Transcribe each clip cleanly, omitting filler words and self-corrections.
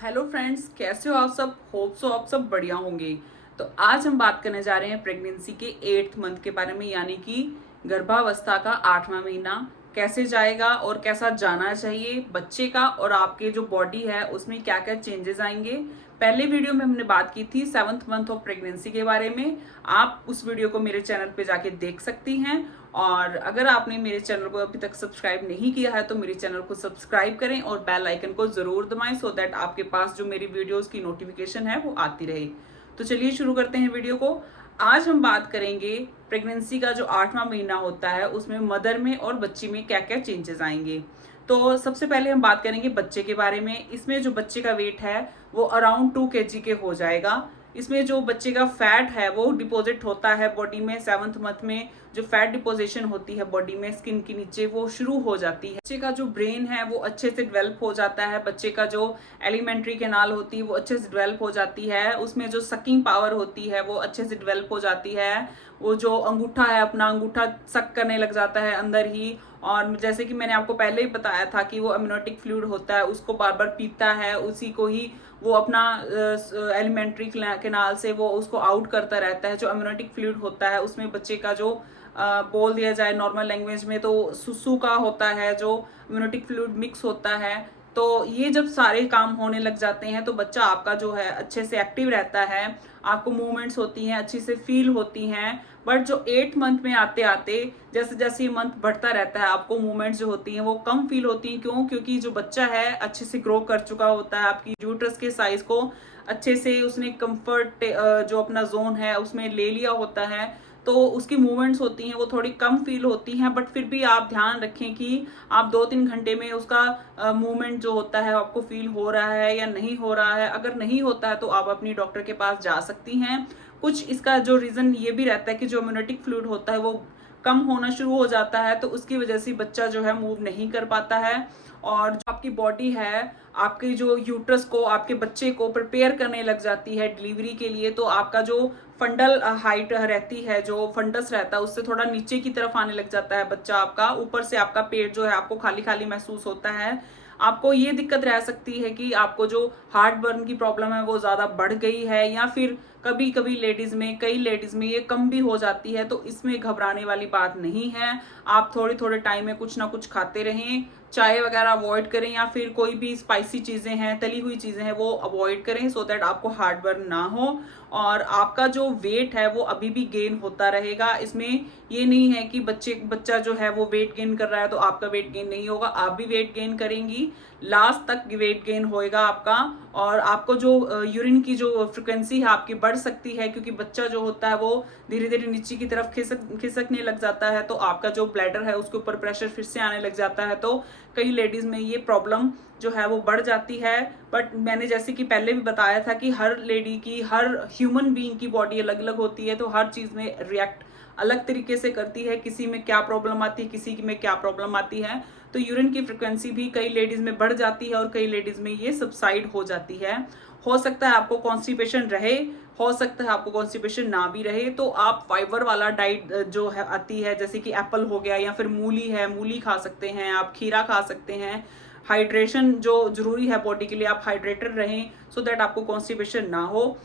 Hello friends, कैसे हो आप सब। होप सो आप सब बढ़िया होंगे। तो आज हम बात करने जा रहे हैं प्रेगनेंसी के 8th मंथ के बारे में, यानी कि गर्भावस्था का 8वां महीना कैसे जाएगा और कैसा जाना चाहिए बच्चे का, और आपके जो बॉडी है उसमें क्या क्या चेंजेस आएंगे। पहले वीडियो में हमने बात की थी 7th मंथ ऑफ प्रेगनेंसी के बारे में। आप उस वीडियो को मेरे चैनल पे जाके देख सकती हैं। और अगर आपने मेरे चैनल को अभी तक सब्सक्राइब नहीं किया है तो मेरे चैनल को सब्सक्राइब करें और बेल आइकन को जरूर दबाएं, सो दैट आपके पास जो मेरी वीडियोस की नोटिफिकेशन है वो आती रहे। तो चलिए शुरू करते हैं वीडियो को। आज हम बात करेंगे प्रेगनेंसी का जो 8वां महीना होता है उसमें मदर में और बच्ची में क्या क्या चेंजेस आएंगे। तो सबसे पहले हम बात करेंगे बच्चे के बारे में। इसमें जो बच्चे का वेट है वो अराउंड 2 kg के हो जाएगा। इसमें जो बच्चे का फैट है वो डिपॉजिट होता है बॉडी में 7th मंथ में। जो फैट डिपोजिशन होती है बॉडी में स्किन के नीचे वो शुरू हो जाती है। बच्चे का जो ब्रेन है वो अच्छे से डेवलप हो जाता है। बच्चे का जो एलिमेंट्री कैनाल होती है वो अच्छे से डेवलप हो जाती है। उसमें जो सकिंग पावर होती है वो अच्छे से डेवलप हो जाती है। वो जो अंगूठा है अपना अंगूठा सक करने लग जाता है अंदर ही। और जैसे कि मैंने आपको पहले ही बताया था कि वो अम्नियोटिक फ्लूइड होता है, उसको बार बार पीता है, उसी को ही वो अपना एलिमेंट्री कैनाल से वो उसको आउट करता रहता है। जो अम्नियोटिक फ्लूइड होता है उसमें बच्चे का जो बोल दिया जाए नॉर्मल लैंग्वेज में तो सुसु का होता है, जो इम्यूनिटिक फ्लूइड मिक्स होता है। तो ये जब सारे काम होने लग जाते हैं तो बच्चा आपका जो है अच्छे से एक्टिव रहता है। आपको मूवमेंट्स होती हैं, अच्छी से फील होती हैं। बट जो 8th मंथ में आते आते जैसे जैसे ये मंथ बढ़ता रहता है आपको मूवमेंट्स जो होती हैं वो कम फील होती हैं। क्यों? क्योंकि जो बच्चा है अच्छे से ग्रो कर चुका होता है। आपकी यूट्रस के साइज को अच्छे से उसने कंफर्ट जो अपना जोन है उसमें ले लिया होता है। तो उसकी मूवमेंट्स होती हैं वो थोड़ी कम फील होती हैं। बट फिर भी आप ध्यान रखें कि आप 2-3 घंटे में उसका मूवमेंट जो होता है आपको फील हो रहा है या नहीं हो रहा है। अगर नहीं होता है तो आप अपनी डॉक्टर के पास जा सकती हैं। कुछ इसका जो रीजन ये भी रहता है कि जो इम्यूनिटिक फ्लूइड होता है वो कम होना शुरू हो जाता है, तो उसकी वजह से बच्चा जो है मूव नहीं कर पाता है। और जो आपकी बॉडी है आपके जो यूट्रस को आपके बच्चे को प्रिपेयर करने लग जाती है डिलीवरी के लिए। तो आपका जो फंडल हाइट रहती है, जो फंडस रहता है उससे थोड़ा नीचे की तरफ आने लग जाता है बच्चा आपका। ऊपर से आपका पेट जो है आपको खाली खाली महसूस होता है। आपको ये दिक्कत रह सकती है कि आपको जो हार्ट बर्न की प्रॉब्लम है वो ज्यादा बढ़ गई है, या फिर कभी कभी लेडीज में, कई लेडीज में ये कम भी हो जाती है। तो इसमें घबराने वाली बात नहीं है। आप थोड़े थोड़े टाइम में कुछ ना कुछ खाते रहें, चाय वगैरह अवॉइड करें, या फिर कोई भी स्पाइसी चीजें हैं, तली हुई चीजें हैं वो अवॉइड करें, सो दैट आपको हार्ट बर्न ना हो। और आपका जो वेट है वो अभी भी गेन होता रहेगा। इसमें ये नहीं है कि बच्चा जो है वो वेट गेन कर रहा है तो आपका वेट गेन नहीं होगा। आप भी वेट गेन करेंगी, लास्ट तक वेट गेन होएगा आपका। और आपको जो यूरिन की जो फ्रिक्वेंसी है आपकी बढ़ सकती है, क्योंकि बच्चा जो होता है वो धीरे धीरे नीचे की तरफ खिसकने लग जाता है। तो आपका जो ब्लैडर है उसके ऊपर प्रेशर फिर से आने लग जाता है। तो कई लेडीज में ये प्रॉब्लम जो है वो बढ़ जाती है। बट मैंने जैसे कि पहले भी बताया था कि हर लेडी की, हर ह्यूमन बीइंग की बॉडी अलग अलग होती है, तो हर चीज में रिएक्ट अलग तरीके से करती है। किसी में क्या प्रॉब्लम आती है, किसी में क्या प्रॉब्लम आती है। तो यूरिन की फ्रिक्वेंसी भी कई लेडीज में बढ़ जाती है और कई लेडीज में ये सबसाइड हो जाती है। हो सकता है आपको कॉन्स्टिपेशन रहे, हो सकता है आपको कॉन्स्टिपेशन ना भी रहे। तो आप फाइबर वाला डाइट जो है आती है, जैसे कि एप्पल हो गया या फिर मूली है, मूली खा सकते हैं आप, खीरा खा सकते हैं। हाइड्रेशन जो जरूरी है बॉडी के लिए, आप हाइड्रेटेड रहें सो दैट आपको कॉन्स्टिपेशन ना हो।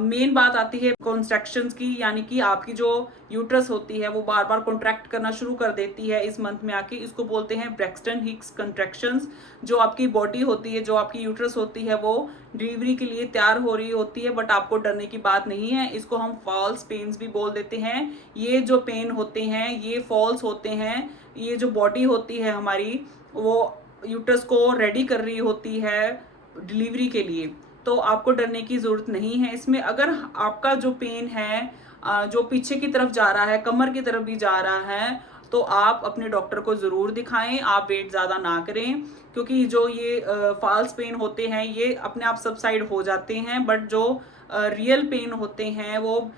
मेन बात आती है कॉन्ट्रैक्शंस की, यानी कि आपकी जो यूट्रस होती है वो बार बार कॉन्ट्रैक्ट करना शुरू कर देती है इस मंथ में आके। इसको बोलते हैं ब्रैक्सटन हिक्स कॉन्ट्रैक्शंस। जो आपकी बॉडी होती है, जो आपकी यूट्रस होती है वो डिलीवरी के लिए तैयार हो रही होती है। बट आपको डरने की बात नहीं है। इसको हम फॉल्स पेन्स भी बोल देते हैं। ये जो पेन होते हैं ये फॉल्स होते हैं। ये जो बॉडी होती है हमारी वो यूट्रस को रेडी कर रही होती है डिलीवरी के लिए। तो आपको डरने की जरूरत नहीं है इसमें। अगर आपका जो पेन है जो पीछे की तरफ जा रहा है, कमर की तरफ भी जा रहा है, तो आप अपने डॉक्टर को जरूर दिखाएं। आप वेट ज्यादा ना करें, क्योंकि जो ये फॉल्स पेन होते हैं ये अपने आप सबसाइड हो जाते हैं। बट जो रियल पेन होते हैं वो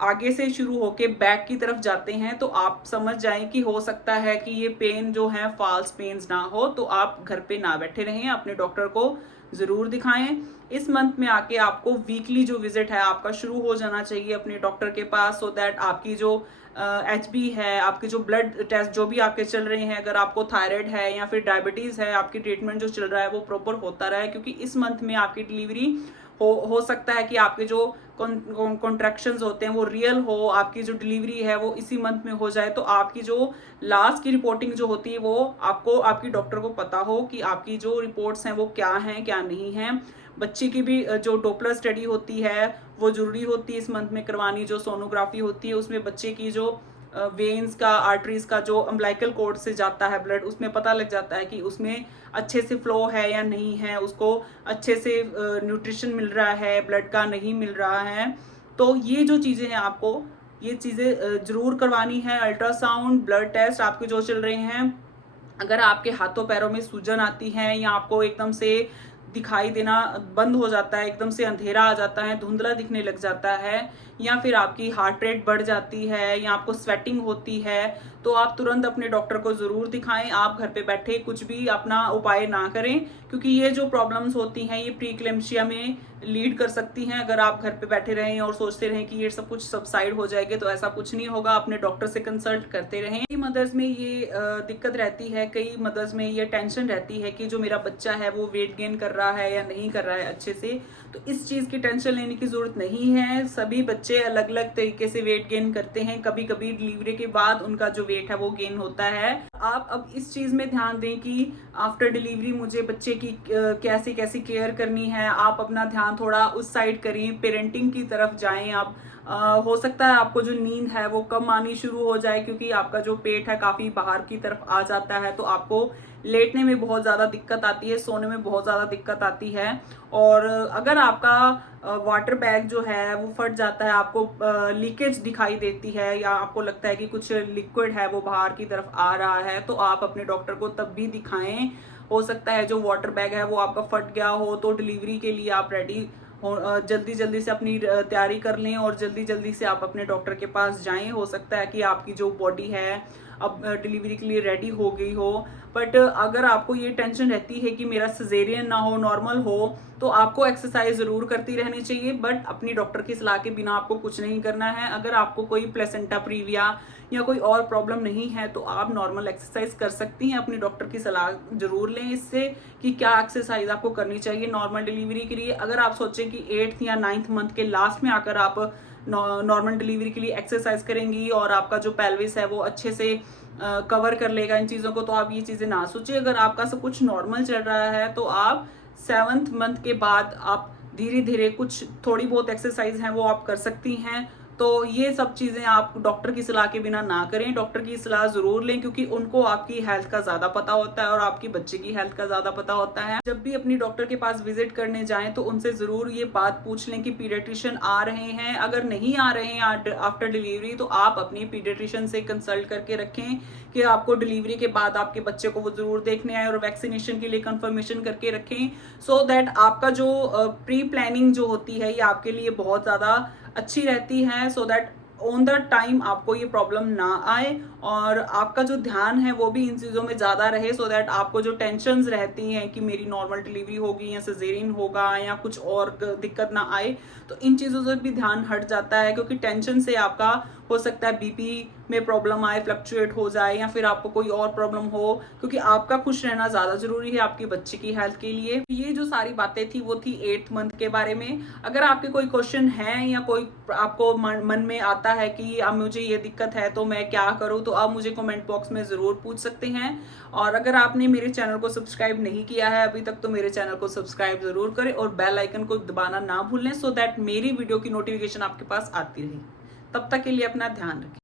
आगे से शुरू होके बैक की तरफ जाते हैं। तो आप समझ जाएं कि हो सकता है कि ये पेन जो है फॉल्स पेन्स ना हो। तो आप घर पे ना बैठे रहें, अपने डॉक्टर को ज़रूर दिखाएं। इस मंथ में आके आपको वीकली जो विजिट है आपका शुरू हो जाना चाहिए अपने डॉक्टर के पास, सो दैट आपकी जो HB है, आपके जो ब्लड टेस्ट जो भी आपके चल रहे हैं, अगर आपको थायराइड है या फिर डायबिटीज़ है, आपकी ट्रीटमेंट जो चल रहा है वो प्रॉपर होता रहे, क्योंकि इस मंथ में आपकी डिलीवरी हो सकता है कि आपके जो कॉन्ट्रैक्शंस होते हैं वो रियल हो, आपकी जो डिलीवरी है वो इसी मंथ में हो जाए, तो आपकी जो लास्ट की रिपोर्टिंग जो होती है वो आपको आपकी डॉक्टर को पता हो कि आपकी जो रिपोर्ट्स हैं वो क्या हैं क्या नहीं हैं। बच्चे की भी जो डोपलर स्टडी होती है वो जरूरी होती है इस मंथ में करवानी, जो सोनोग्राफी होती है उसमें बच्चे की जो वेन्स का, आर्टरीज का जो अम्बिलिकल कॉर्ड से जाता है ब्लड, उसमें पता लग जाता है कि उसमें अच्छे से फ्लो है या नहीं है, उसको अच्छे से न्यूट्रिशन मिल रहा है, ब्लड का नहीं मिल रहा है। तो ये जो चीज़ें हैं आपको ये चीज़ें ज़रूर करवानी है। अल्ट्रासाउंड, ब्लड टेस्ट आपके जो चल रहे हैं, अगर आपके हाथों पैरों में सूजन आती है या आपको एकदम से दिखाई देना बंद हो जाता है, एकदम से अंधेरा आ जाता है, धुंधला दिखने लग जाता है, या फिर आपकी हार्ट रेट बढ़ जाती है या आपको स्वेटिंग होती है, तो आप तुरंत अपने डॉक्टर को ज़रूर दिखाएं। आप घर पे बैठे कुछ भी अपना उपाय ना करें, क्योंकि ये जो प्रॉब्लम्स होती हैं ये प्रीक्लेम्शिया में लीड कर सकती हैं। अगर आप घर पे बैठे रहें और सोचते रहें कि ये सब कुछ सबसाइड हो जाएंगे, तो ऐसा कुछ नहीं होगा। अपने डॉक्टर से कंसल्ट करते रहें। कई मदर्स में ये दिक्कत रहती है, कई मदर्स में ये टेंशन रहती है कि जो मेरा बच्चा है वो वेट गेन कर रहा है या नहीं कर रहा है अच्छे से, तो इस चीज़ की टेंशन लेने की ज़रूरत नहीं है। सभी बच्चे अलग अलग तरीके से वेट गेन करते हैं, कभी कभी डिलीवरी के बाद उनका जो वेट है वो गेन होता है। आप अब इस चीज़ में ध्यान दें कि आफ्टर डिलीवरी मुझे बच्चे की कैसे कैसे केयर करनी है। आप अपना ध्यान थोड़ा उस साइड करें, पेरेंटिंग की तरफ जाएं आप। हो सकता है आपको जो नींद है वो कम आनी शुरू हो जाए, क्योंकि आपका जो पेट है काफ़ी बाहर की तरफ आ जाता है, तो आपको लेटने में बहुत ज़्यादा दिक्कत आती है, सोने में बहुत ज़्यादा दिक्कत आती है। और अगर आपका वाटर बैग जो है वो फट जाता है, आपको लीकेज दिखाई देती है, या आपको लगता है कि कुछ लिक्विड है वो बाहर की तरफ आ रहा है, तो आप अपने डॉक्टर को तब भी दिखाएं। हो सकता है जो वाटर बैग है वो आपका फट गया हो, तो डिलीवरी के लिए आप रेडी जल्दी जल्दी से अपनी तैयारी कर लें और जल्दी जल्दी से आप अपने डॉक्टर के पास जाएं। हो सकता है कि आपकी जो बॉडी है अब डिलीवरी के लिए रेडी हो गई हो, बट अगर आपको ये टेंशन रहती है कि मेरा सिजेरियन ना हो, नॉर्मल हो, तो आपको एक्सरसाइज ज़रूर करती रहनी चाहिए, बट अपनी डॉक्टर की सलाह के बिना आपको कुछ नहीं करना है। अगर आपको कोई प्लेसेंटा प्रीविया या कोई और प्रॉब्लम नहीं है तो आप नॉर्मल एक्सरसाइज कर सकती हैं। अपनी डॉक्टर की सलाह जरूर लें इससे कि क्या एक्सरसाइज आपको करनी चाहिए नॉर्मल डिलीवरी के लिए। अगर आप सोचें कि 8th या 9th मंथ के लास्ट में आकर आप नॉर्मल डिलीवरी के लिए एक्सरसाइज करेंगी और आपका जो पेल्विस है वो अच्छे से कवर कर लेगा इन चीज़ों को, तो आप ये चीज़ें ना सोचिए। अगर आपका सब कुछ नॉर्मल चल रहा है तो आप 7th मंथ के बाद आप धीरे धीरे कुछ थोड़ी बहुत एक्सरसाइज हैं वो आप कर सकती हैं। तो ये सब चीज़ें आप डॉक्टर की सलाह के बिना ना करें, डॉक्टर की सलाह ज़रूर लें, क्योंकि उनको आपकी हेल्थ का ज़्यादा पता होता है और आपकी बच्चे की हेल्थ का ज़्यादा पता होता है। जब भी अपनी डॉक्टर के पास विजिट करने जाएं तो उनसे ज़रूर ये बात पूछ लें कि पीडियाट्रिशियन आ रहे हैं। अगर नहीं आ रहे हैं आफ्टर डिलीवरी तो आप अपनी पीडियाट्रिशियन से कंसल्ट करके रखें कि आपको डिलीवरी के बाद आपके बच्चे को वो ज़रूर देखने आए, और वैक्सीनेशन के लिए कंफर्मेशन करके रखें, सो दैट आपका जो प्री प्लानिंग जो होती है ये आपके लिए बहुत ज़्यादा अच्छी रहती है, so that on the time आपको ये प्रॉब्लम ना आए और आपका जो ध्यान है वो भी इन चीज़ों में ज़्यादा रहे, सो दैट आपको जो टेंशन्स रहती हैं कि मेरी नॉर्मल डिलीवरी होगी या सिजेरियन होगा या कुछ और दिक्कत ना आए, तो इन चीज़ों से भी ध्यान हट जाता है। क्योंकि टेंशन से आपका हो सकता है बीपी में प्रॉब्लम आए, फ्लक्चुएट हो जाए, या फिर आपको कोई और प्रॉब्लम हो, क्योंकि आपका खुश रहना ज़्यादा ज़रूरी है आपके बच्चे की हेल्थ के लिए। ये जो सारी बातें थी वो थी 8th मंथ के बारे में। अगर आपके कोई क्वेश्चन है या कोई आपको मन में आता है कि अब मुझे ये दिक्कत है तो मैं क्या करूँ, तो आप मुझे कमेंट बॉक्स में ज़रूर पूछ सकते हैं। और अगर आपने मेरे चैनल को सब्सक्राइब नहीं किया है अभी तक तो मेरे चैनल को सब्सक्राइब ज़रूर करें और बेल आइकन को दबाना ना भूलें, सो दैट मेरी वीडियो की नोटिफिकेशन आपके पास आती रहे। तब तक के लिए अपना ध्यान रखें।